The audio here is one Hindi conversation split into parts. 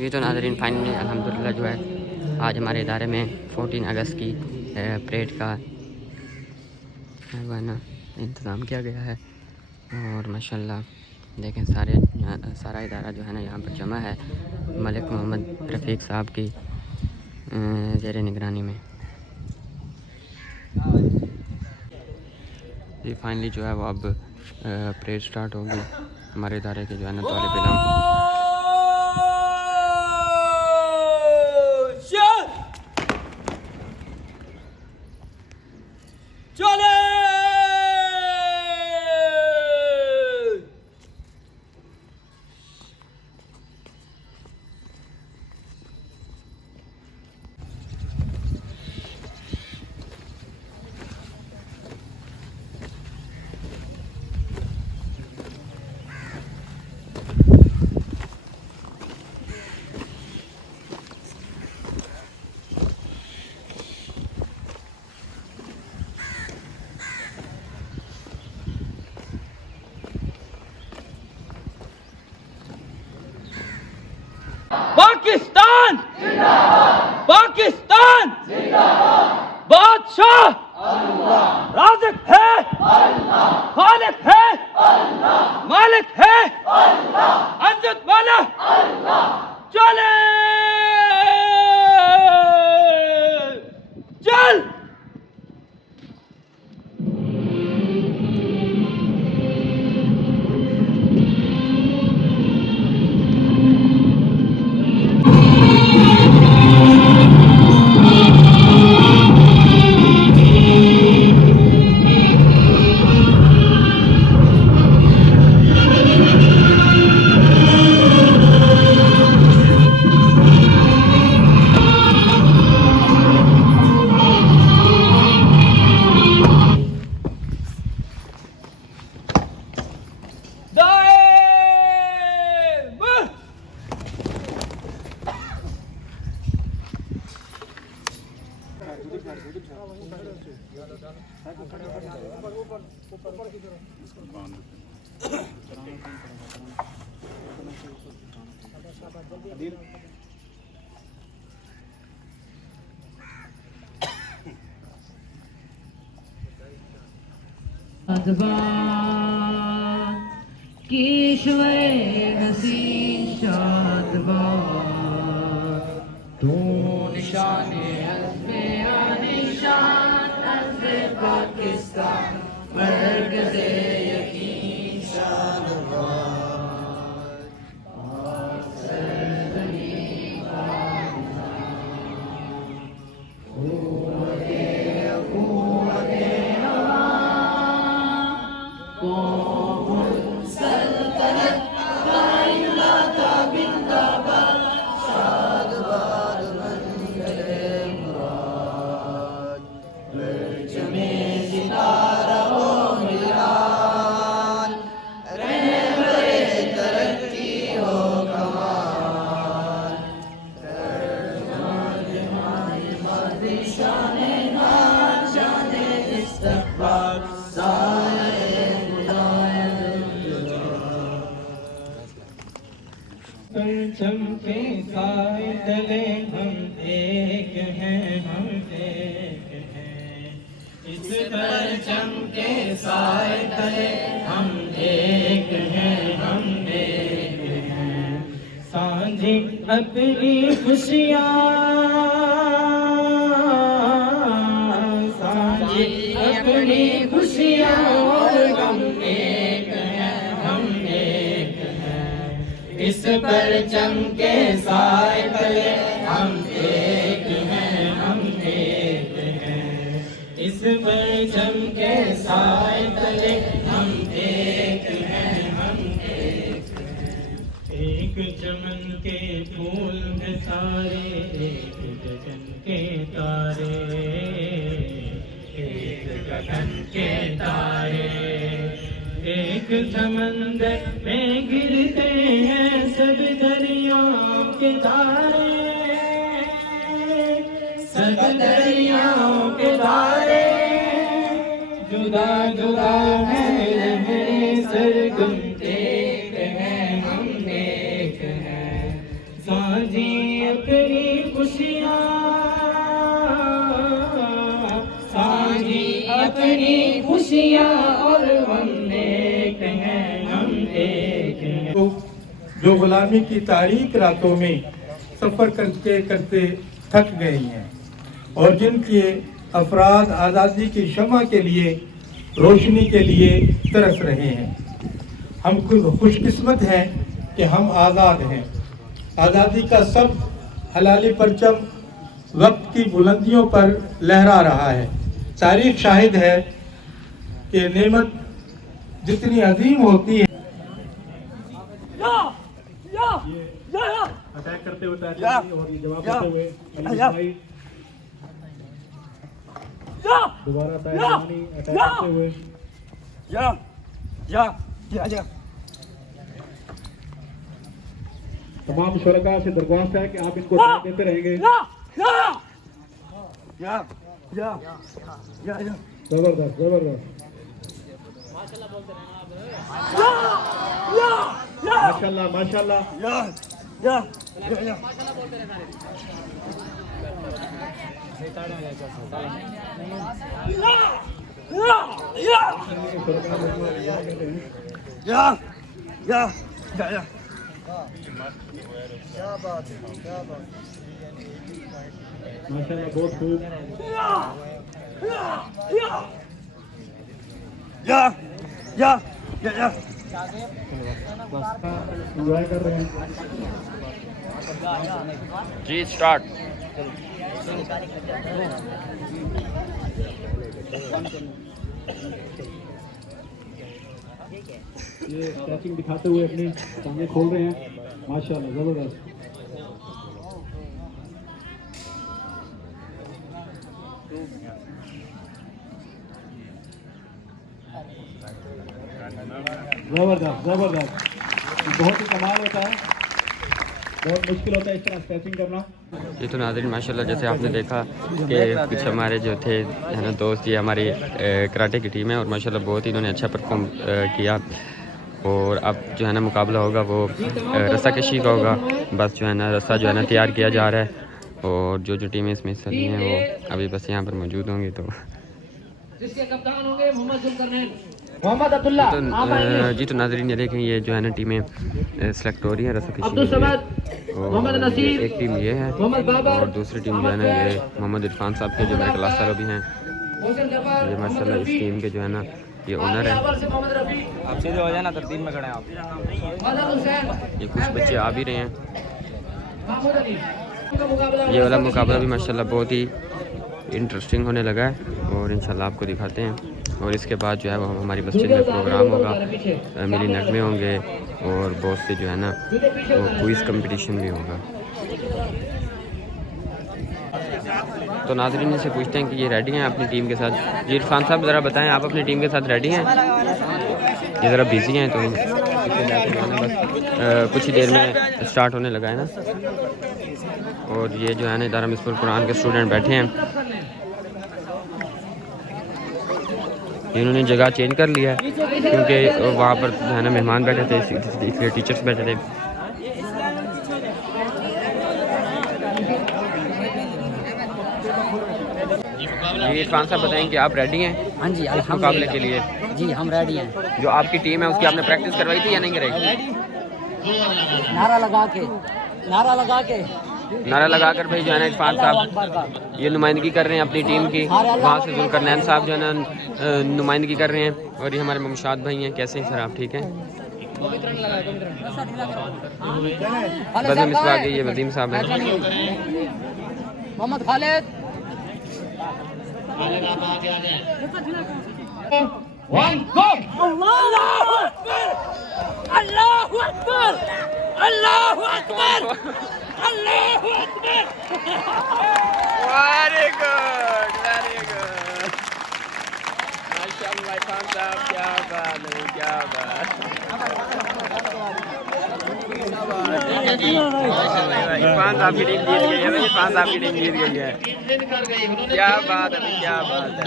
ये तो नाज़रीन फाइनली अल्हम्दुलिल्लाह जो है आज हमारे इदारे में 14 अगस्त की परेड का है ना इंतज़ाम किया गया है। और माशाल्लाह देखें सारा इदारा जो है ना यहाँ पर जमा है मलिक मोहम्मद रफ़ीक साहब की ज़ेर निगरानी में। ये फाइनली जो है वो अब परेड स्टार्ट होगी। हमारे इदारे के जो है ना तालिब इल्म पाकिस्तान पाकिस्तान बादशाह राज़िक है खालिक है मालिक है इज्जत वाला चले चल। तू निशाने पाकिस्तान मरकज़े यकीन चमके साए तले हम एक हैं हम एक हैं इस परचम के साए तले हम एक हैं हम एक हैं सांझी अपनी खुशियाँ सांझी अपनी खुशियाँ और गम एक हैं हम एक हैं इस परचम के साए तले हम एक हैं हम एक हैं इस परचम के साए तले हम एक हैं हम एक हैं एक चमन के फूल में सारे एक गगन के तारे एक गगन के तारे एक समंदर में गिरते हैं सब दरियाओं के तारे सब दरियाओं के तारे जुदा जुदा है लहरें सरगम एक हैं हम एक हैं सांझ जो गुलामी की तारीक रातों में सफ़र करते करते थक गए हैं और जिनके अफराद आज़ादी की शम्मा के लिए, रोशनी के लिए तरस रहे हैं। हम खुशकिस्मत हैं कि हम आज़ाद हैं। आज़ादी का सब हलाली परचम वक्त की बुलंदियों पर लहरा रहा है। तारीख शाहिद है कि नेमत जितनी अजीम होती है, अटैक करते हुए और ये जवाब देते हुए दोबारा अटैक करते हुए तमाम शुरका से दरख्वास्त है कि आप इनको देते रहेंगे। जबरदस्त जबरदस्त, माशाल्लाह माशाल्लाह। माशाल्लाह बहुत खूब। एंजॉय कर रहे हैं जी। स्टार्ट। ये स्ट्रेचिंग दिखाते हुए अपनी टांगें खोल रहे हैं। माशाल्लाह जबरदस्त। जबरदस्त जबरदस्त, बहुत ही कमाल होता है, बहुत मुश्किल होता है इस तरह स्ट्रेचिंग करना। ये तो नाज़रीन माशाल्लाह जैसे आपने देखा कि कुछ हमारे जो थे है ना दोस्त, ये हमारी कराटे की टीम है और माशाल्लाह बहुत ही इन्होंने अच्छा परफॉर्म किया। और अब जो है ना मुकाबला होगा वो रस्सा कशी का होगा। बस जो है ना रस्सा जो है ना तैयार किया जा रहा है और जो जो टीमें इसमें हिस्सा ली हैं वो अभी बस यहाँ पर मौजूद होंगी। तो जिसके कप्तान होंगे मोहम्मद अब्दुल्ला जी तो नाज़रीन ये देखें ये जो है ना टीमें सेलेक्ट हो रही हैं रस्सा कशी। एक टीम ये है और दूसरी टीम जो है ना ये मोहम्मद इरफान साहब के जो मेरे क्लास सालों भी हैं। ये माशाल्लाह इस टीम के जो है ना ये ओनर है। आपसे जो हो जाए ना तरतीब में खड़े हैं आप। ये कुछ बच्चे आ भी रहे हैं। ये वाला मुकाबला भी माशाल्लाह बहुत ही इंटरेस्टिंग होने लगा है और इंशाल्लाह आपको दिखाते हैं। और इसके बाद जो है वो हमारी मस्जिद में प्रोग्राम होगा, मिली नगमे होंगे और बहुत से जो है ना वो क्विज़ कंपटीशन भी होगा। तो नाज़रीन से पूछते हैं कि ये रेडी हैं अपनी टीम के साथ। जी इरफान साहब ज़रा बताएं आप अपनी टीम के साथ रेडी हैं? ये ज़रा बिज़ी हैं तो बस कुछ ही देर में स्टार्ट होने लगा है ना। और ये जो है ना इदारा मिसपुर कुरान के स्टूडेंट बैठे हैं, इन्होंने जगह चेंज कर लिया है क्योंकि वहाँ पर जो है ना मेहमान बैठे थे इसलिए टीचर्स बैठे थे। जी इरफान साहब बताएं कि आप रेडी हैं? हाँ जी इस मुकाबले के लिए? जी हम रेडी हैं। जो आपकी टीम है उसकी आपने प्रैक्टिस करवाई थी या नहीं कराई? नारा लगा के नारा लगाकर भाई जो है ना इरफान साहब ये नुमाइंदगी कर रहे हैं अपनी टीम की। वहाँ से जुल्करनैन साहब जो है ना नुमाइंदगी कर रहे हैं और ये हमारे ममशाद भाई हैं। कैसे हैं सर आप, ठीक हैं? बदम मिसबा के ये वसीम साहब हैं। मोहम्मद खालिद वेरी गुड माशाल्लाह इरफान साहब, क्या बात है, क्या बात। इरफान साहब की टीम जीत गई है, इरफान साहब की टीम जीत गई है। क्या बात है, क्या बात है।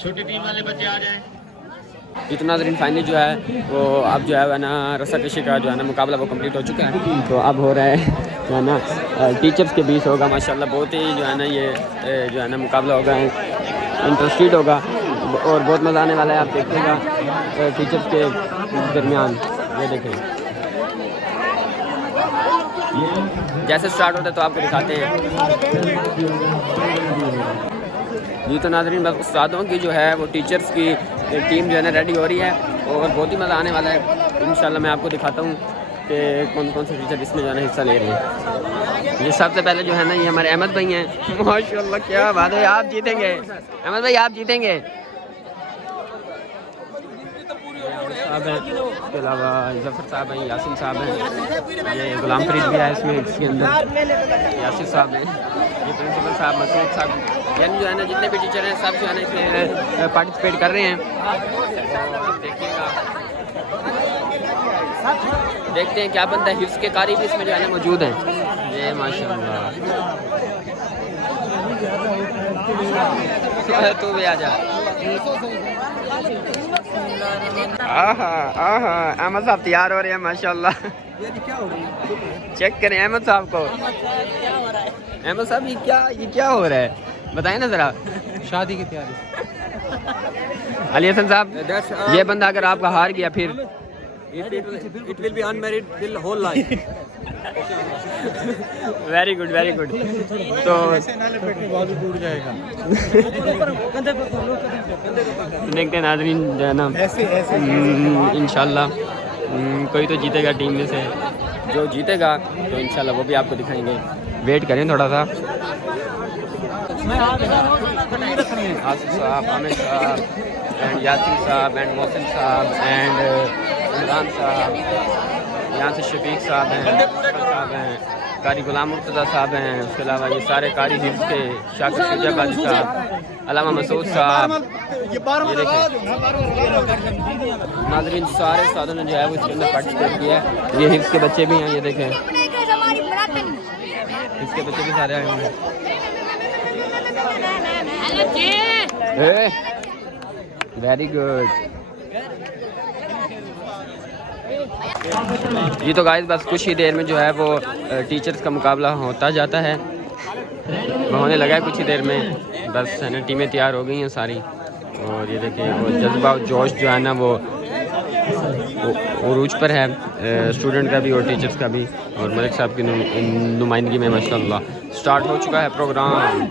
छोटी टीम वाले बच्चे आ जाएं। इतना दिन फाइनली जो है वो अब जो है ना रस्सा कशी का जो है ना मुकाबला वो कंप्लीट हो चुका है। तो अब हो रहा है जो है ना टीचर्स के बीच होगा। माशाल्लाह बहुत ही जो है ना ये जो है ना मुकाबला होगा, इंटरेस्टेड होगा और बहुत मज़ा आने वाला है, आप देखिएगा। टीचर्स के दरमियान। ये देखें जैसे स्टार्ट होता है तो आपको दिखाते हैं। जी तो नाज़रीन बस उस्तादों की जो है वो टीचर्स की टीम जो है ना रेडी हो रही है और बहुत ही मज़ा आने वाला है। इंशाल्लाह मैं आपको दिखाता हूँ कि कौन कौन से टीचर इसमें जो है हिस्सा ले रहे हैं। ये सबसे पहले जो है ना ये हमारे अहमद भाई हैं। माशाल्लाह क्या बात है, आप जीतेंगे अहमद भाई, आप जीतेंगे। साहब हैं, इसके अलावा जफ़र साहब हैं, यासिन साहब हैं, ये गुलाम फरीद भी है इसमें, इसके अंदर यासिन साहब हैं, ये प्रिंसिपल साहब मसूद साहब, यानी जो है ना जितने भी टीचर हैं सब जो है ना इसमें पार्टिसिपेट कर रहे हैं। देखते हैं क्या बनता है। हिफ्ज़ के कारी भी इसमें जो है ना मौजूद हैं। ये माशाल्लाह तू भी आ जा। आहा आहा अहमद साहब तैयार हो रहे हैं माशाल्लाह। चेक करें अहमद साहब को। अहमद साहब ये क्या हो रहा है बताएं ना ज़रा। शादी की तैयारी। अली हसन साहब ये बंदा अगर आपका हार गया फिर It will be unmarried till whole life. Very good very good. तो टूट जाएगा। देखते हैं नाज़रीन जो है ना इंशाल्लाह कोई तो जीतेगा टीम में से। जो जीतेगा तो इंशाल्लाह वो भी आपको दिखाएंगे। वेट करें थोड़ा सा। आसिफ साहब, आमिर साहब एंड यासिन साहब एंड मोहसिन साहब एंड इमरान साहब, यहाँ से शफीक साहब हैं, कारी गुलाम मुर्तज़ा साहब हैं, उसके अलावा ये सारे कारी हिफ्ज़ के शाकिर शुजाबादी साहब, अलामा मसूद साहब। ये देखें नाज़रीन सारे साधनों ने जो है वो इसके अंदर पार्टिसिपेट किया है। ये हिफ्ज़ के बच्चे भी हैं, ये देखें इसके बच्चे भी सारे आए हुए हैं। Very good. जी तो गाइस बस कुछ ही देर में जो है वो टीचर्स का मुकाबला होता जाता है, होने लगा है कुछ ही देर में। बस है ना टीमें तैयार हो गई हैं सारी। और ये देखिए वो जज्बा और जोश जो है ना वो उरूज पर है, स्टूडेंट का भी और टीचर्स का भी। और मलिक साहब की नुमाइंदगी में माशाल्लाह स्टार्ट हो चुका है प्रोग्राम।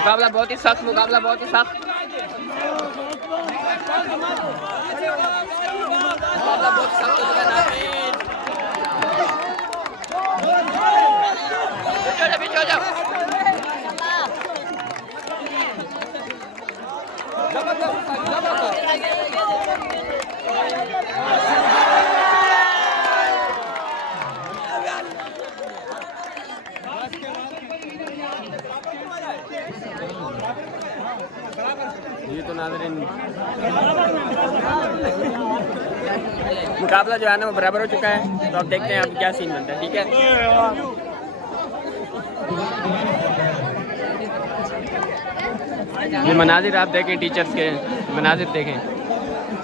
मुकाबला बहुत ही सख्त, मुकाबला बहुत ही सख्त, मुकाबला बहुत सख्त हो चुका है। पीछे हो जाओ। ये तो नाज़रीन मुकाबला जो है ना वो बराबर हो चुका है। तो अब देखते हैं अब क्या सीन बनता है। ठीक है ये मनाजिर आप देखें, टीचर्स के मनाजिर देखें,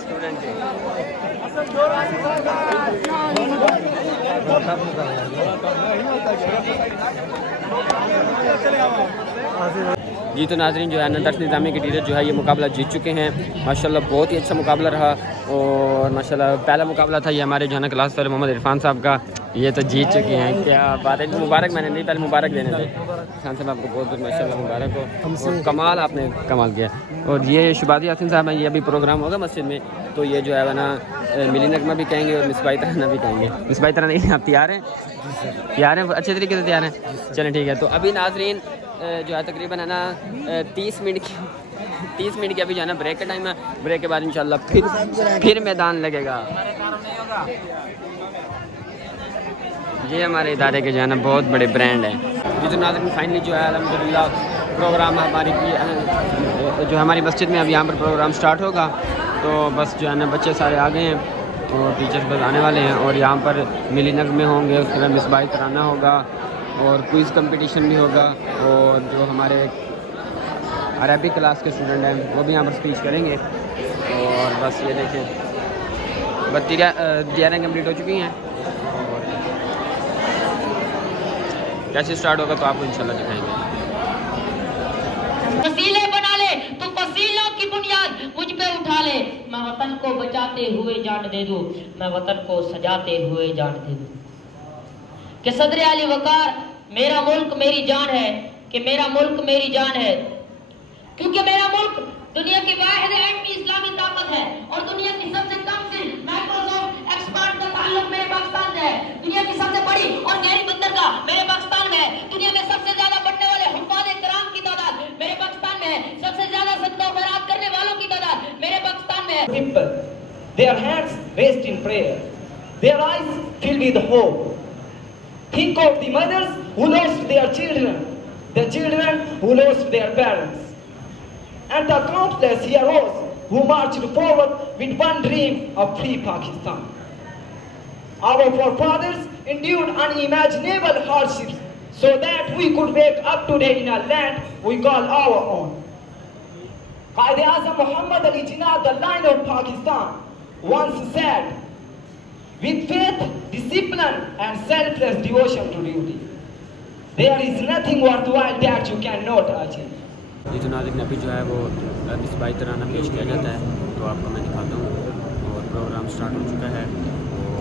स्टूडेंट के। जी तो नाज़रीन जो है ना दर्स निज़ामी के टीचर जो है ये मुकाबला जीत चुके हैं माशाल्लाह। बहुत ही अच्छा मुकाबला रहा और माशाल्लाह पहला मुकाबला था ये हमारे जो है ना क्लास वाले मोहम्मद इरफान साहब का। ये तो जीत चुके हैं, क्या बात है। मुबारक मैंने नहीं, पहले मुबारक देने थे खान साहब आपको, बहुत बहुत माशाल्लाह मुबारक हो। और कमाल आपने कमाल किया। और ये शुबादी यासिन साहब हैं, ये अभी प्रोग्राम होगा मस्जिद में, तो ये जो है ना मिली नगमा भी कहेंगे और मिसबाई तरह भी कहेंगे। मिसबाई तरह नहीं, आप तैयार हैं? तैयार हैं, अच्छे तरीके से तैयार हैं। चलें ठीक है। तो अभी नाज़रीन जो है तकरीबन है ना 30 मिनट की अभी जो है ना ब्रेक का टाइम है। ब्रेक के बाद इंशाल्लाह फिर मैदान लगेगा। ये हमारे इदारे के जो है ना बहुत बड़े ब्रांड हैं। ये तो नाज़रीन फाइनली जो है अल्हम्दुलिल्लाह प्रोग्राम हमारी जो हमारी मस्जिद में अब यहाँ पर प्रोग्राम स्टार्ट होगा। तो बस जो है ना बच्चे सारे आ गए हैं और टीचर्स बस आने वाले हैं और यहाँ पर मिली नगमे होंगे, उसके बाद मिसबाही तराना होगा और क्विज़ कंपटीशन भी होगा। और जो हमारे अरबी क्लास के स्टूडेंट हैं वो भी यहाँ पर स्पीच करेंगे। और बस ये देखें तैयारियाँ कंप्लीट हो चुकी हैं और कैसे स्टार्ट होगा तो आपको इंशाल्लाह दिखाएंगे। वसीले बना ले तो वसीलों की बुनियाद मुझ पे उठा ले। मैं वतन को बचाते हुए जान दे दूं, मैं वतन को सजाते हुए जान दे दूं। कि सदर अली वकार मेरा मुल्क मेरी जान है, कि मेरा मुल्क मेरी जान है, क्योंकि मेरा मुल्क दुनिया की वाहिद एटमी इस्लामी ताकत है और दुनिया की सबसे कम से माइक्रोसॉफ्ट एक्सपर्ट का ताल्लुक मेरे पाकिस्तान से है। दुनिया की सबसे बड़ी और गहरी बंदरगाह मेरे पाकिस्तान में है। दुनिया में सबसे ज्यादा पढ़ने वाले हुफ़ाज़ किराम की तादाद मेरे पाकिस्तान में है। सबसे ज्यादा सदका और खैरात करने वालों की तादाद मेरे पाकिस्तान में है। People, their hands raised in prayer, their eyes filled with hope. Think of the mothers who lost their children, the children who lost their parents, and the countless heroes who marched forward with one dream of free Pakistan. Our forefathers endured unimaginable hardships so that we could wake up today in a land we call our own. Quaid-e-Azam Muhammad Ali Jinnah, the Lion of Pakistan, once said, with faith, discipline and selfless devotion to duty, there is nothing worthwhile that you cannot achieve. जी तो नाज़रीन अभी जो है वो मिसबाही तराना पेश किया जाता है तो आपको मैं दिखाता हूँ। और प्रोग्राम स्टार्ट हो चुका है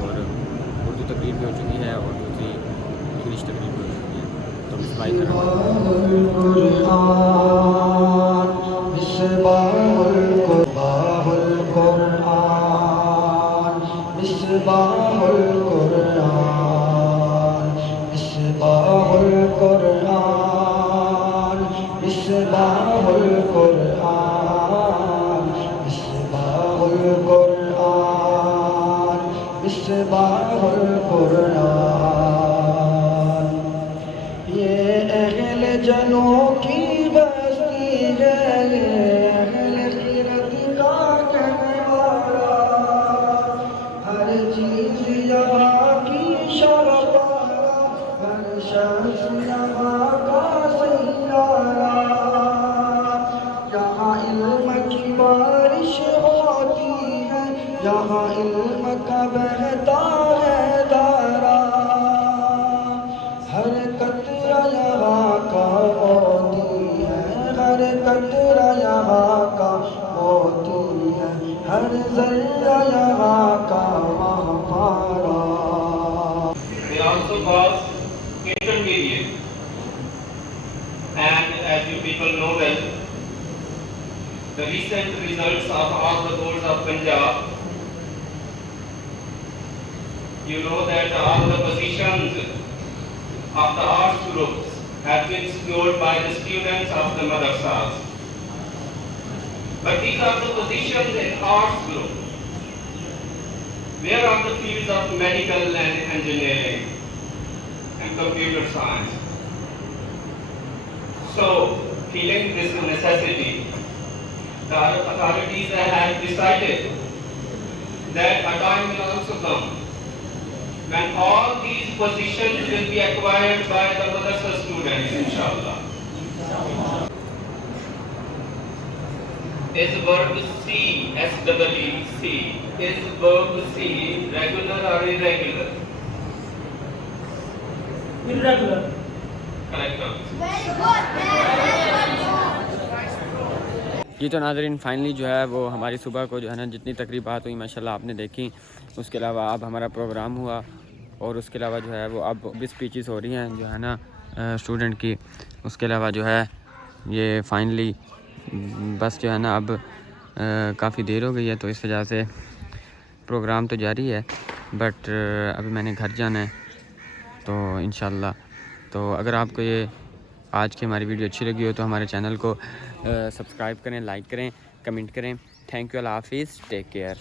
और उर्दू तकरीर भी हो चुकी है और दूसरी इंग्लिश तकरीर भी हो चुकी है। तो मिसबाही जनों की बस्ती है, ये अहले कीरत का कहने वाला, हर चीज यहाँ की शरफ़ा, हर शख्स यहाँ का सैयारा। यहाँ इल्म की बारिश होती है, यहाँ इल्म का बहता है धारा, हर कतरा यहाँ का मोती है, हर कतरा यहाँ का मोती है, हर जर्रा यहाँ का Mahapara. They also cause intermediate, and as you people know well, the recent results of all the boards of Punjab, you know that all the positions of the arts groups have been secured by the students of the madrasas. But these are the positions in arts group. Where are the fields of medical and engineering and computer science? So, feeling this necessity, the authorities have decided that a time will also come when all these positions will be acquired by the madrasa students, inshallah. Is verb C, S-E-E-C, is verb C regular or irregular? Irregular. Correct answer. जी तो नाज़रीन फाइनली जो है वो हमारी सुबह को जो है ना जितनी तकरीबात हुई माशाल्लाह आपने देखी। उसके अलावा अब हमारा प्रोग्राम हुआ और उसके अलावा जो है वो अब भी स्पीचेस हो रही हैं जो है ना स्टूडेंट की। उसके अलावा जो है ये फाइनली बस जो है ना अब काफ़ी देर हो गई है तो इस वजह से प्रोग्राम तो जारी है बट अभी मैंने घर जाना है तो इंशाल्लाह। तो अगर आपको ये आज की हमारी वीडियो अच्छी लगी हो तो हमारे चैनल को सब्सक्राइब करें, लाइक करें, कमेंट करें। थैंक यू, अल्लाह हाफिज़, टेक केयर।